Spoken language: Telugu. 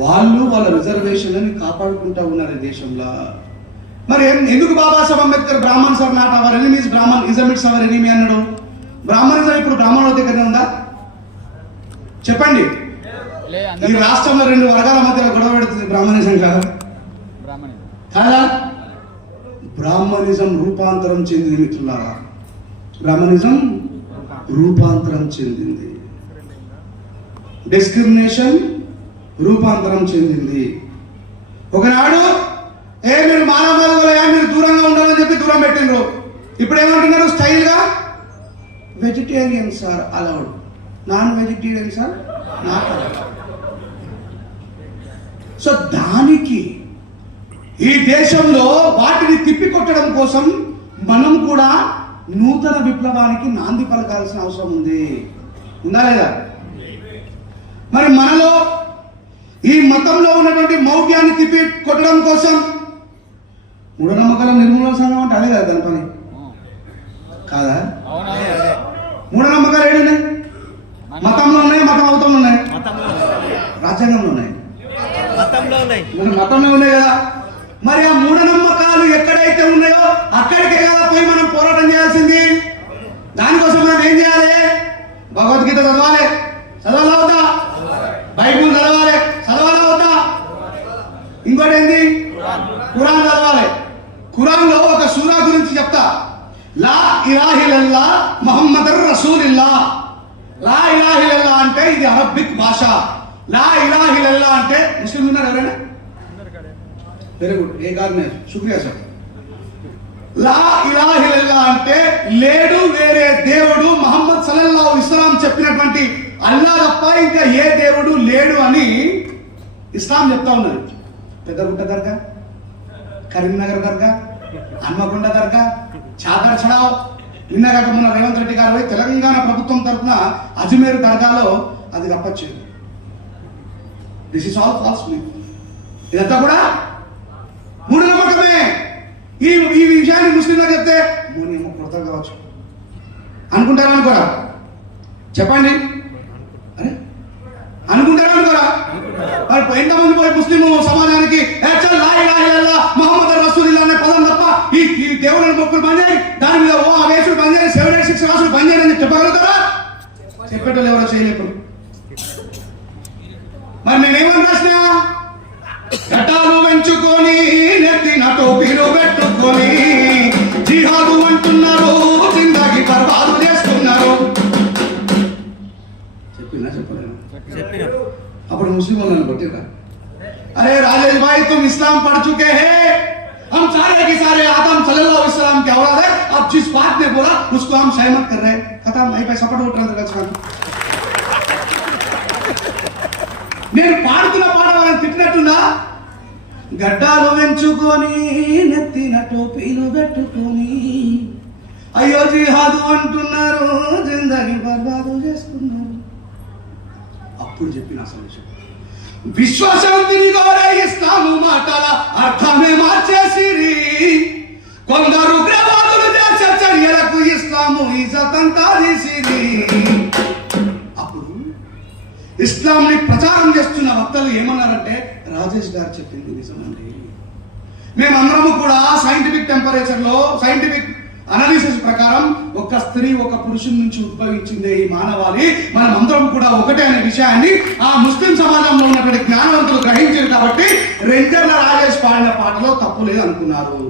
వాళ్ళు వాళ్ళ రిజర్వేషన్లని కాపాడుకుంటా ఉన్నారు ఈ దేశంలో. మరి ఎందుకు Babasaheb Ambedkar Brahmins are not our enemies Brahminism it's our enemy అన్నాడు. బ్రాహ్మణిజం ఇప్పుడు బ్రాహ్మణుల దగ్గరనే ఉందా? చెప్పండి. ఈ రాష్ట్రంలో రెండు వర్గాల మధ్య గొడవ పెడుతుంది బ్రాహ్మణిజం కాదా కాదా? బ్రాహ్మణిజం రూపాంతరం చెందింది మిత్రులారా. బ్రాహ్మణిజం రూపాంతరం చెందింది. డిస్క్రిమినేషన్ రూపాంతరం చెందింది. ఒకనాడు ఏ మీరు మానవ మీరు దూరంగా ఉండాలని చెప్పి దూరం పెట్టిండ్రు. ఇప్పుడు ఏమంటున్నారు స్టైల్గా? Vegetarian sir allowed non vegetarian sir not allowed so దానికి ఈ దేశంలో వాటిని తిప్పికొట్టడం కోసం మనం కూడా నూతన విప్లవానికి నాంది పలకాల్సిన అవసరం ఉంది. ఉందా లేదా? మరి మనలో ఈ మతంలో ఉన్నటువంటి మౌఢ్యాన్ని తిప్పి కొట్టడం కోసం మూఢనమ్మకాల నిర్మూలన సంఘం అంటే అదే కదా దాని పని. కాదా? మూఢనమ్మకాలు ఏడు ఉన్నాయి? మతంలో ఉన్నాయి మతం అవతంలో ఉన్నాయి? రాజ్యాంగంలో ఉన్నాయి. మతంలో ఉన్నాయి మతంలో ఉన్నాయి కదా. మరి ఆ మూఢనమ్మకాలు ఎక్కడైతే ఉన్నాయో అక్కడికే కదా పోయి మనం పోరాటం చేయాల్సింది? దానికోసం మనం ఏం చేయాలి? భగవద్గీత చదవాలి. చదవాలి అవుతా బైబుల్ చదవాలి చదవాలా అవుతా ఇంకోటి ఏంటి ఖురాన్ చదవాలి. ఖురాన్లో ఒక సూరా గురించి చెప్తా. లా ఇలాహిలల్లా మొహమ్మదర్ రసూలిల్లా. లా ఇలాహిలల్లా అంటే ఇది అరబిక్ భాష. లా ఇలాహిలల్లా అంటే ముస్లిం ఉన్నారు ఎవరైనా? వెరీ గుడ్ ఏ గారు శుక్రియా సార్. లా ఇలాహిలల్లా అంటే లేడు వేరే దేవుడు మహమ్మద్ సల్లల్లాహు ఇస్లాం చెప్పినటువంటి అల్లా తప్ప ఇంకా ఏ దేవుడు లేడు అని ఇస్లాం చెప్తా ఉన్నది. పెద్దగుట్ట దర్గా కరీంనగర్ దర్గా హన్మకొండ దర్గా చాదర్ చడావ్. నిన్నగాక మొన్న రేవంత్ రెడ్డి గారు తెలంగాణ ప్రభుత్వం తరఫున అజ్మేర్ దర్గాలో అది తప్పచ్చింది. దిస్ ఇస్ ఆల్ ఫాల్స్ ఇదంతా కూడా మూడు నమ్మకమే. ఈ ఈ విషయాన్ని ముస్లింలకు చెప్తే మూడు కొడతారు కావచ్చు. అనుకుంటారా అనుకోరా? చెప్పండి. అరే అనుకుంటారా అనుకోరా? మరి ఎంతమంది పోయి ముస్లిం సమాజం చెప్పేటోళ్ళు ఎవరో చేయలేరు మరి నేనేమని రాసినా ఘటాలు పెంచుకొని నెత్తిన టోపీలు పెట్టుకొని జిహాదు అంటున్నారు జిందాగి బర్బాదు చేస్తున్నారు చెప్పినా చెప్పలేను చెప్పిన అప్పుడు ముస్లిం వాళ్ళని కొట్టిరా अरे राजेश भाई तुम इस्लाम पढ़ चुके हैं हम सारे के सारे आदम सल्लल्लाहु अलैहि वसल्लम के औलाद है अब जिस बात ने बोला उसको हम सहमत कर रहे हैं కొడతా మైపై సపోర్ట్ కొట్టరు నేను పాడుతున్న పాట తిట్టినట్టున్నా? గడ్డాలు పెంచుకొని నెత్తిన టోపీలు పెట్టుకొని. అయ్యో జిహాదు అంటున్నారు జిందగి బర్బాదు చేసుకున్నారు. అప్పుడు చెప్పిన సొల్యూషన్ విశ్వాసం తిరిగి ఇస్తాము మాటల అర్థమే మార్చేసిరి. కొందరు ఇస్లాంని ప్రచారం చేస్తున్న వక్తలు ఏమన్నారంటే రాజేష్ గారు చెప్పింది నిజమండి. మేమందరము కూడా సైంటిఫిక్ టెంపరేచర్లో సైంటిఫిక్ అనాలిసిస్ ప్రకారం ఒక స్త్రీ ఒక పురుషుని నుంచి ఉద్భవించిందే ఈ మానవాళి. మనం అందరం కూడా ఒకటే అనే విషయాన్ని ఆ ముస్లిం సమాజంలో ఉన్నటువంటి జ్ఞానవంతులు గ్రహించారు కాబట్టి రెంజర్ల రాజేష్ పాడిన పాటలో తప్పు లేదు అనుకున్నారు.